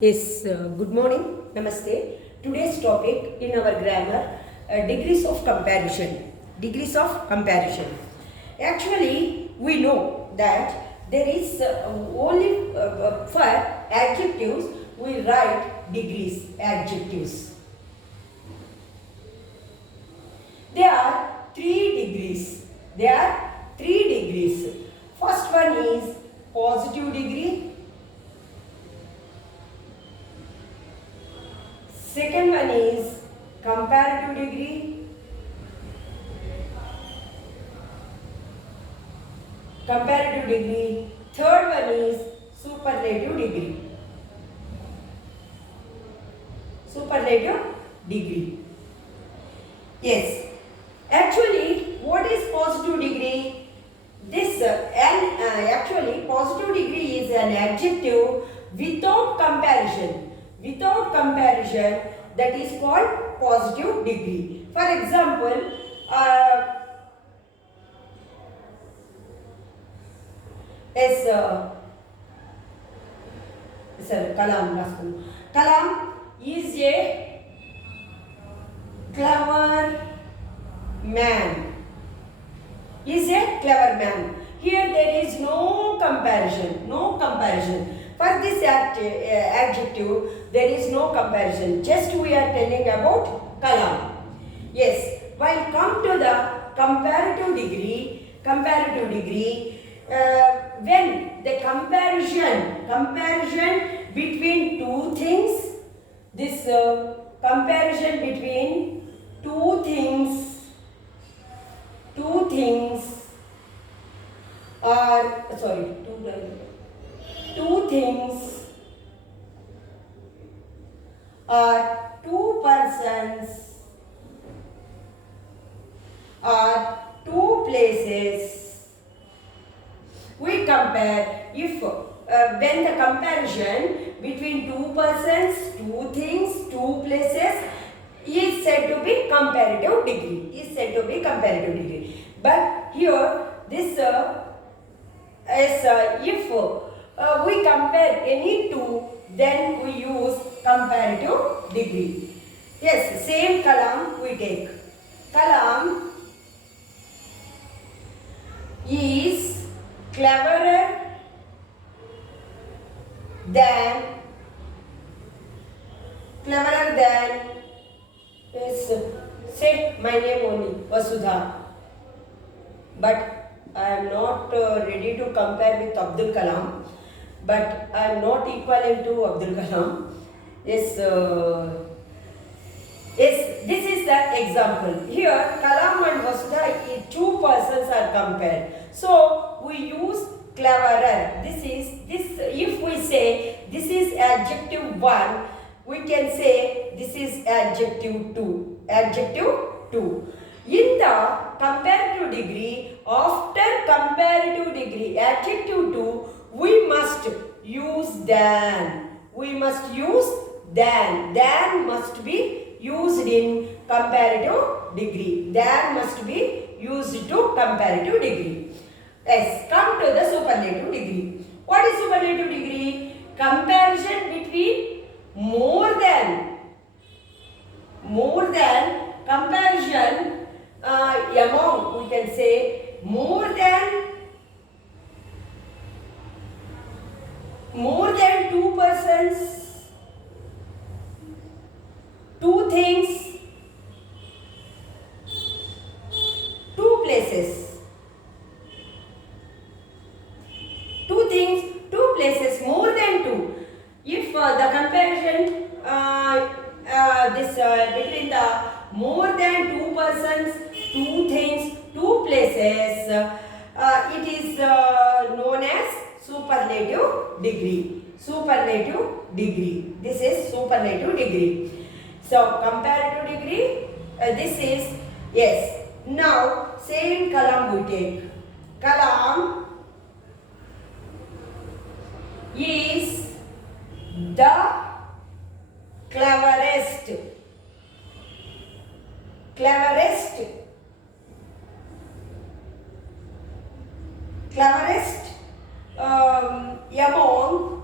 Yes, good morning, namaste. Today's topic in our grammar, degrees of comparison. Degrees of comparison. Actually, we know that there is only for adjectives we write degrees, adjectives. There are 3 degrees. There are 3 degrees. First one is positive degree. Second one is comparative degree. Comparative degree. Third one is superlative degree. Superlative degree. Yes. Actually, what is positive degree? This actually positive degree is an adjective without comparison. Without comparison, that is called positive degree. For example, yes, sir, Kalam is a clever man. Is a clever man. Here there is no comparison. No comparison. For this adjective, there is no comparison. Just we are telling about Kalam. Yes. While come to the comparative degree, when the comparison between two things, this comparison between two things are two things or two persons or two places. We compare if when the comparison between two persons, two things, two places is said to be comparative degree. Is said to be comparative degree. But here this is if we compare any two, then we use comparative degree. Yes, same Kalam we take. Kalam is cleverer than yes, say my name only, Vasudha. But I am not ready to compare with Abdul Kalam. But I am not equivalent to Abdul Kalam. Yes, yes, this is the example. Here, Kalam and Vasudha, two persons are compared. So, we use cleverer. If we say this is adjective 1, we can say this is adjective 2. Adjective 2. In the comparative degree, after comparative degree, adjective 2, we must use than. We must use than. Than must be used in comparative degree. Than must be used to comparative degree. Yes, come to the superlative degree. What is superlative degree? Comparison between more than comparison among, we can say more than two persons, two things, two places. Two things, two places, more than two. If the comparison between the more than two persons, two things, two places, it is known as superlative degree. Superlative degree. This is superlative degree. So comparative degree, this is, yes. Now same Kalam we take. Kalam is the cleverest among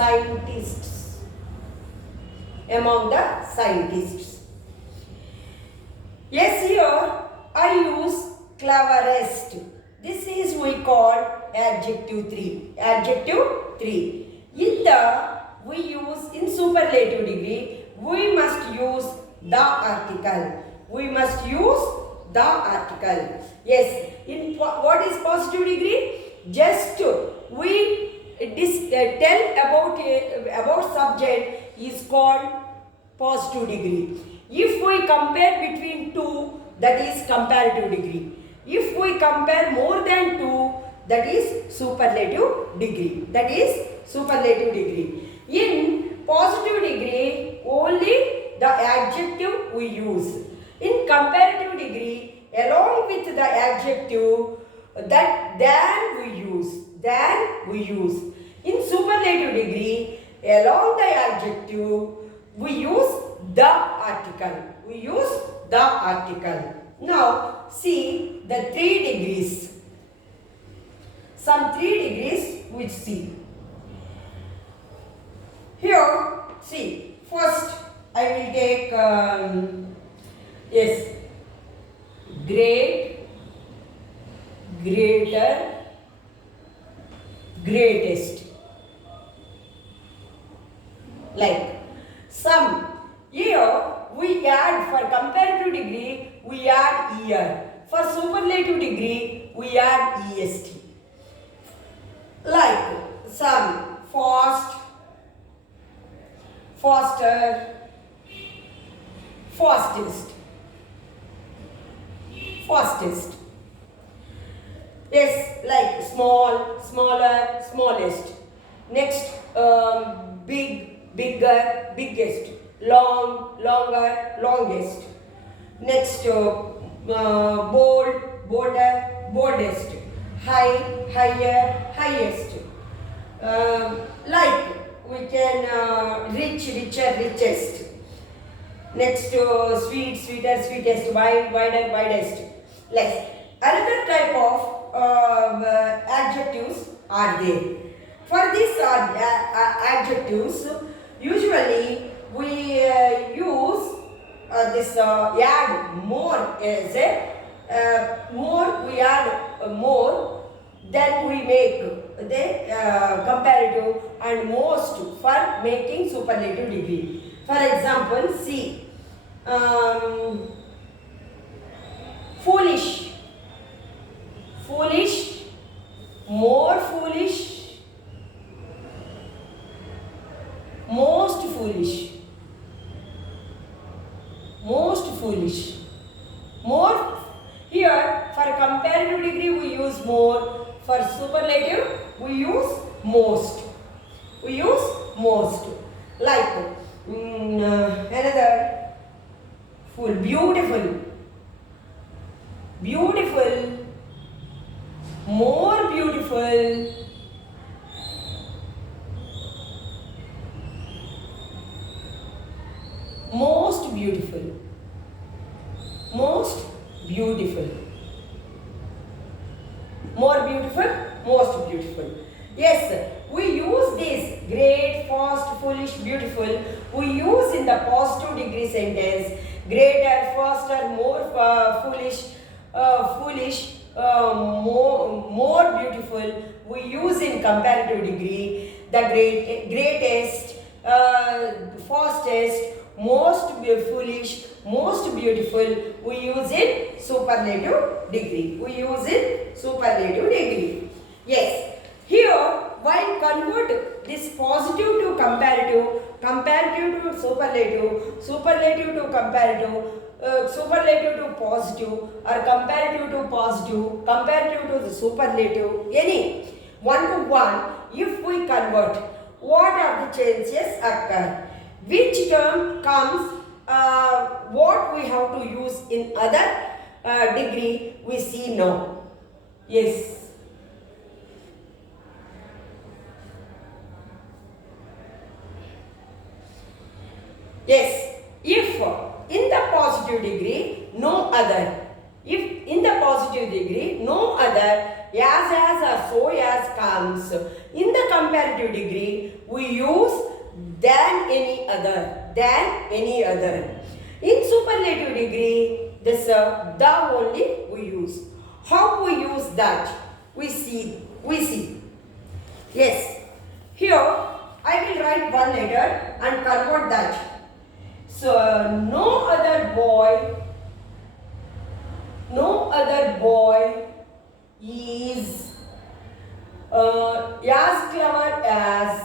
scientists. Among the scientists. Yes, here I use cleverest. This is we call adjective 3. Adjective 3. In the we use in superlative degree, we must use the article. We must use the article. Yes. In what is positive degree? Just we tell about subject is called positive degree. If we compare between two, that is comparative degree. If we compare more than two, that is superlative degree. That is superlative degree. In positive degree, only the adjective we use. In comparative degree, along with the adjective, that than we use. Than we use. In superlative degree, along the adjective, we use the article. We use the article. Now, see the 3 degrees. Some 3 degrees we see. Here, see, first I will take, yes, great, greater, greatest. Like some. Here we add, for comparative degree we add year. For superlative degree we add est. Like some, fast, faster, fastest, fastest. Yes, like small, smaller, smallest. Next, big, bigger, biggest. Long, longer, longest. Next, bold, bolder, boldest. High, higher, highest. Like we can rich, richer, richest. Next, sweet, sweeter, sweetest. Wide, wider, widest. Less. Another type of adjectives are there. For these adjectives, usually we use this add more as a more, we add more, then we make the comparative and most for making superlative degree. For example, see, foolish, foolish, more foolish, most foolish, most foolish, more. Here for comparative degree we use more, for superlative we use most. We use most. Like another full, beautiful, beautiful, more beautiful, most beautiful, most beautiful, more beautiful, most beautiful. Yes, we use this great, fast, foolish, beautiful. We use in the positive degree sentence. Greater, faster, more foolish, foolish, more beautiful. We use in comparative degree. The greatest, fastest, most foolish, most beautiful, we use in superlative degree. We use in superlative degree. Yes. Here, while convert this positive to comparative, comparative to superlative, superlative to comparative, superlative to positive, or comparative to positive, comparative to the superlative, any one to one, if we convert, what are the changes occur? Which term comes, what we have to use in other degree, we see now. Yes. Yes, if in the positive degree, no other. If in the positive positive degree, no other, as or so as comes. In the comparative degree, we use than any other, than any other. In superlative degree, this the only we use. How we use that? We see. Yes. Here, I will write one letter and convert that. So, no other boy is as clever as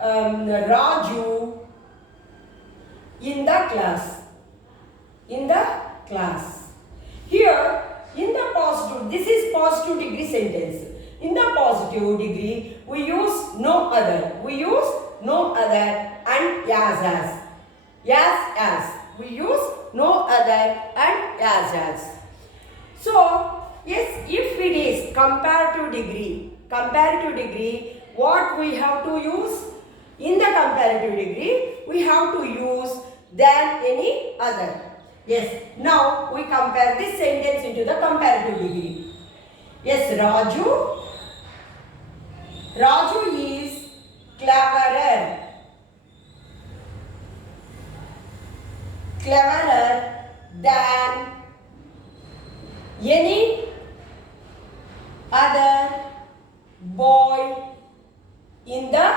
Raju in the class. Here, in the positive, this is positive degree sentence. In the positive degree, we use no other. And as. We use no other and as. So, yes, if it is comparative degree, what we have to use? In the comparative degree, we have to use than any other. Yes, now we compare this sentence into the comparative degree. Yes, Raju is cleverer than any other boy in the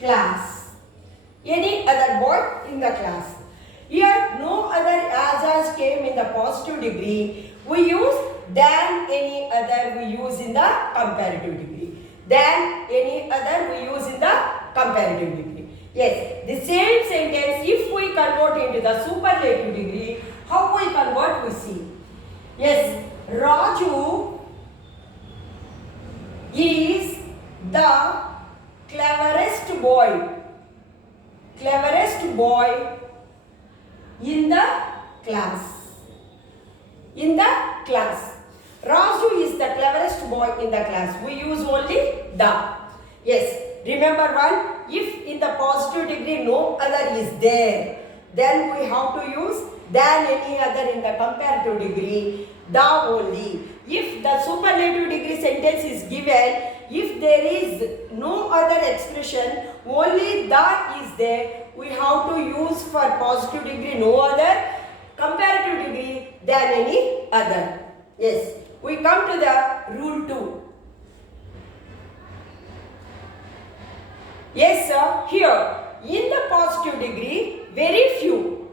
class. Here, no other as came in the positive degree. We use than any other we use in the comparative degree. Yes, the same sentence if we convert into the superlative degree, how we convert we see. Yes, Raju is the cleverest boy in the class. Raju is the cleverest boy in the class. We use only the. Yes, remember one. If in the positive degree no other is there, then we have to use than any other. In the comparative degree, the only. If the superlative degree sentence is given, if there is no other expression, only the is there, we have to use for positive degree no other, comparative degree than any other. Yes, we come to the rule 2. Yes, sir. Here, in the positive degree, very few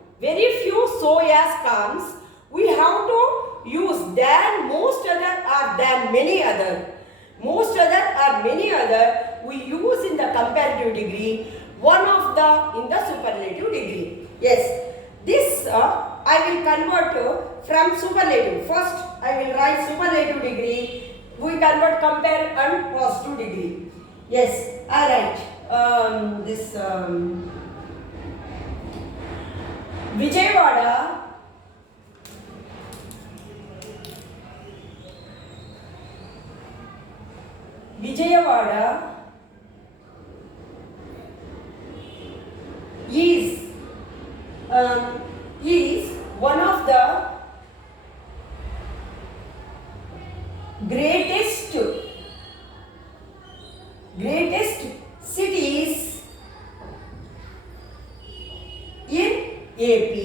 so as comes. We have to use than, most other or than many other. Most other or many other we use in the comparative degree, one of the in the superlative degree. Yes, this I will convert from superlative. First, I will write superlative degree. We convert compare and positive degree. Yes, I write. Vijayawada is one of the greatest cities in AP.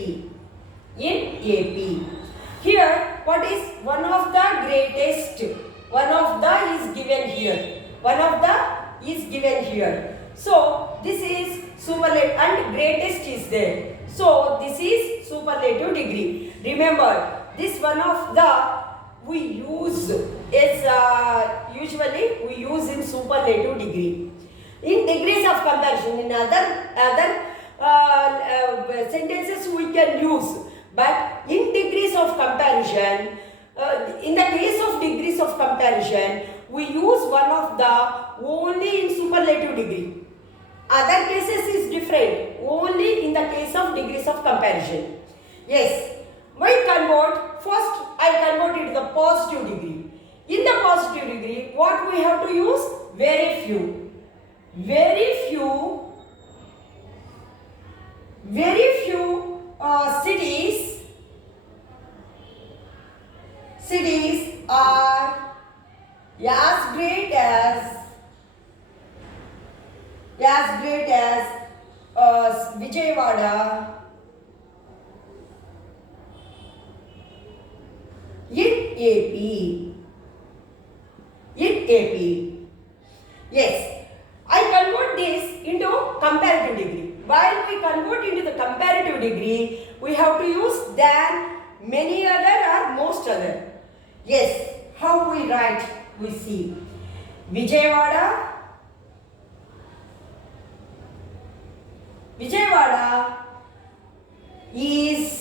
Here, what is one of the greatest? One of the is given here. So, this is superlative and greatest is there. So, this is superlative degree. Remember, this one of the we use is usually we use in superlative degree. In degrees of comparison, in other sentences we can use, but in degrees of comparison, in the case of degrees of comparison, we use one of the only in superlative degree. Other cases is different, only in the case of degrees of comparison. Yes, why convert? First, I convert it to the positive degree. In the positive degree, what we have to use? Very few Vijayawada in AP. In AP. Yes. I convert this into comparative degree. While we convert into the comparative degree, we have to use than, many other or most other. Yes. How we write? We see. Vijayawada is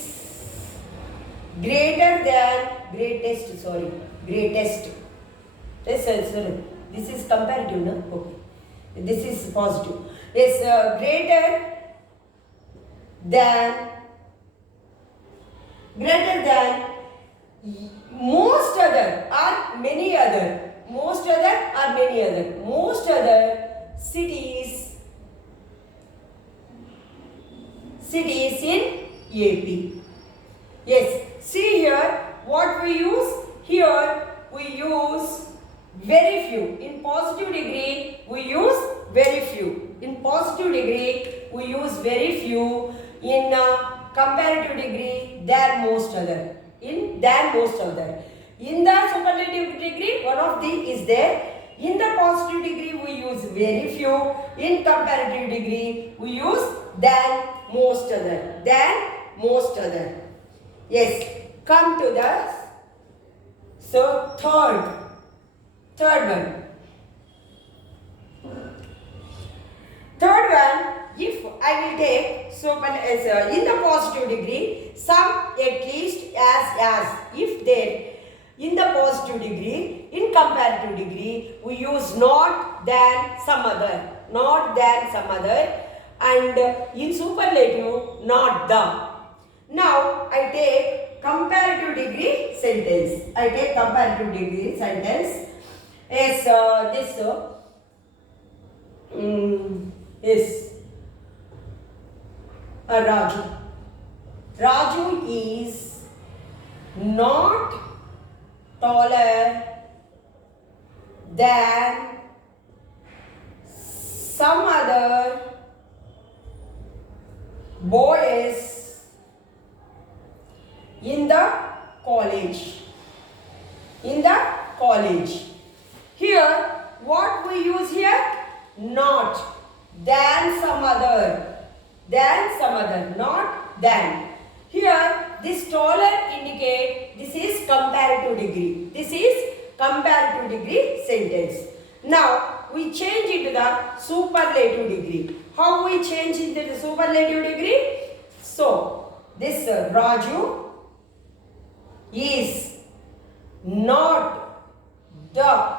greater than greatest. Sorry, greatest. This is comparative, no? Okay. This is positive. Yes, greater than most other or many other. Most other or many other. Most other cities in AP. Yes, see here what we use. Here we use very few. In positive degree we use very few. In positive degree we use very few. In comparative degree than most other. In than most other. In the superlative degree one of the is there. In the positive degree we use very few. In comparative degree we use than most other. Than most other. Yes. Come to the third one. Third one, if I will take in the positive degree, some at least as if there. In the positive degree, in comparative degree, we use not than some other. Not than some other. And in superlative, not the. Now I take comparative degree sentence. I take comparative degree sentence as is Raju. Raju is not taller than some other boys in the college. In the college. Here, what we use here? Not than some other. Than some other. Not than. Here, this taller indicate this is comparative degree. This is comparative degree sentence. Now, we change it to the superlative degree. How we change into the superlative degree? So, this Raju is not the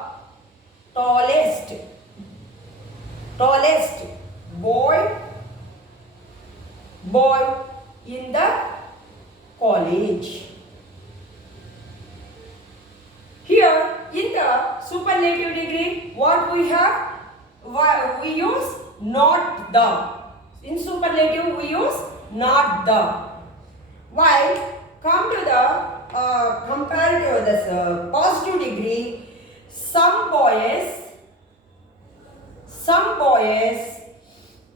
tallest boy in the college. Here in the superlative degree, what we have? We use not the. In superlative we use not the. While come to the comparative, this positive degree, some boys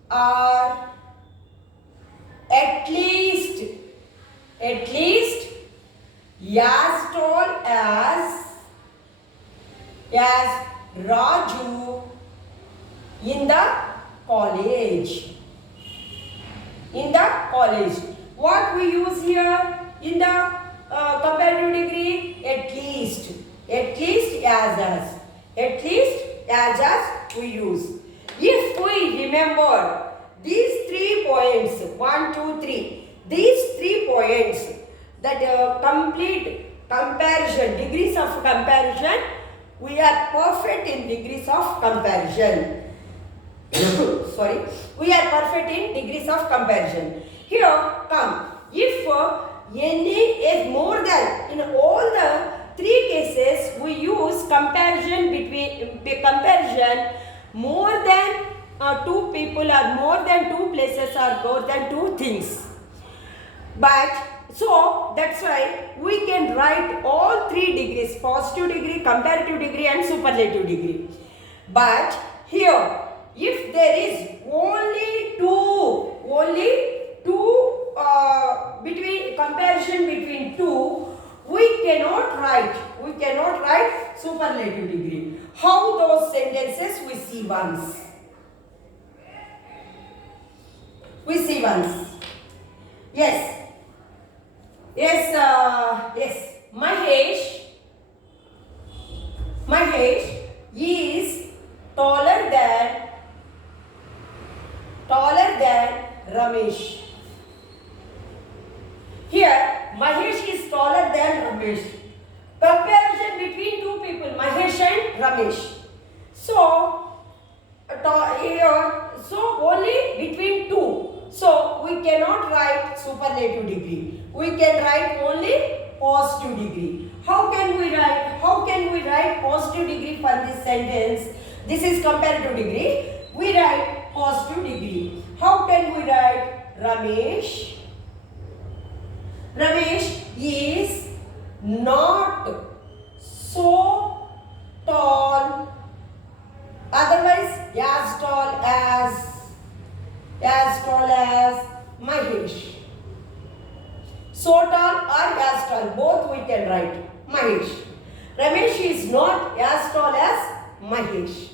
are at least as tall as Raju in the college. In the college. What we use here in the comparative degree? At least as we use. If we remember these 3 points, 1, 2, 3, these 3 points, that complete comparison, degrees of comparison, we are perfect in degrees of comparison. Sorry, we are perfect in degrees of comparison. Here come, if any is more than, in all the 3 cases we use comparison more than 2 people or more than 2 places or more than 2 things. But so that's why we can write all 3 degrees, positive degree, comparative degree and superlative degree. But here, if there is only only two between comparison between two. We cannot write superlative degree. How those sentences we see once. Yes. Mahesh is taller than Ramesh. Here, Mahesh is taller than Ramesh. Comparison between two people, Mahesh and Ramesh. So only between two. So we cannot write superlative degree. We can write only positive degree. How can we write positive degree for this sentence? This is comparative degree. We write positive degree. How can we write Ramesh is not so tall, otherwise as tall as Mahesh. So tall or as tall, both we can write Mahesh. Ramesh is not as tall as Mahesh.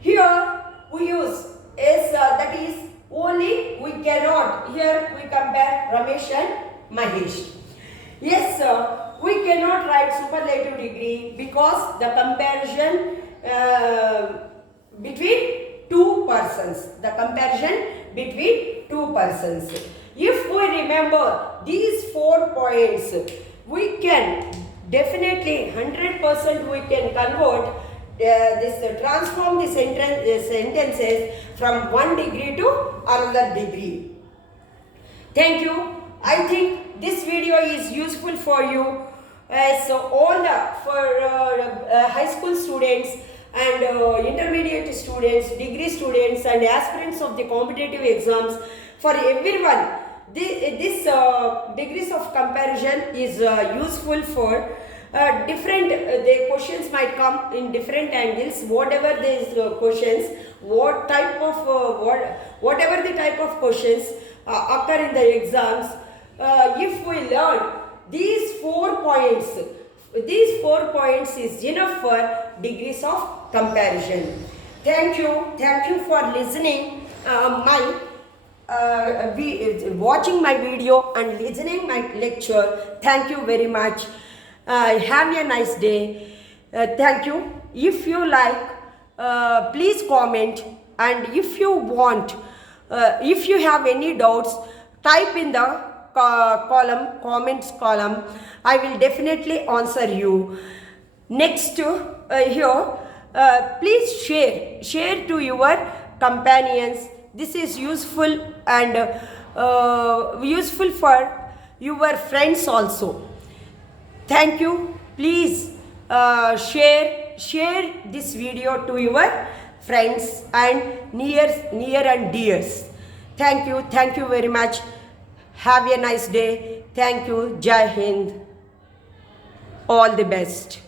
Here we use that is only we cannot. Here we compare Ramesh and Mahesh. Yes, sir, we cannot write superlative degree because the comparison between two persons. If we remember these 4 points, we can definitely 100% we can convert transform the sentences from one degree to another degree. Thank you. I think this video is useful for you. So all high school students and intermediate students, degree students and aspirants of the competitive exams, for everyone, this degrees of comparison is useful for different, the questions might come in different angles. Whatever these questions, whatever the type of questions occur in the exams, if we learn these 4 points, is enough for degrees of comparison. Thank you for listening watching my video and listening my lecture. Thank you very much. Have a nice day. Thank you. If you like, please comment, and if you want, if you have any doubts, type in the comments column. I will definitely answer you. Next here, please share to your companions. This is useful and useful for your friends also. Thank you. Please share this video to your friends and near and dears. Thank you very much. Have a nice day. Thank you. Jai Hind. All the best.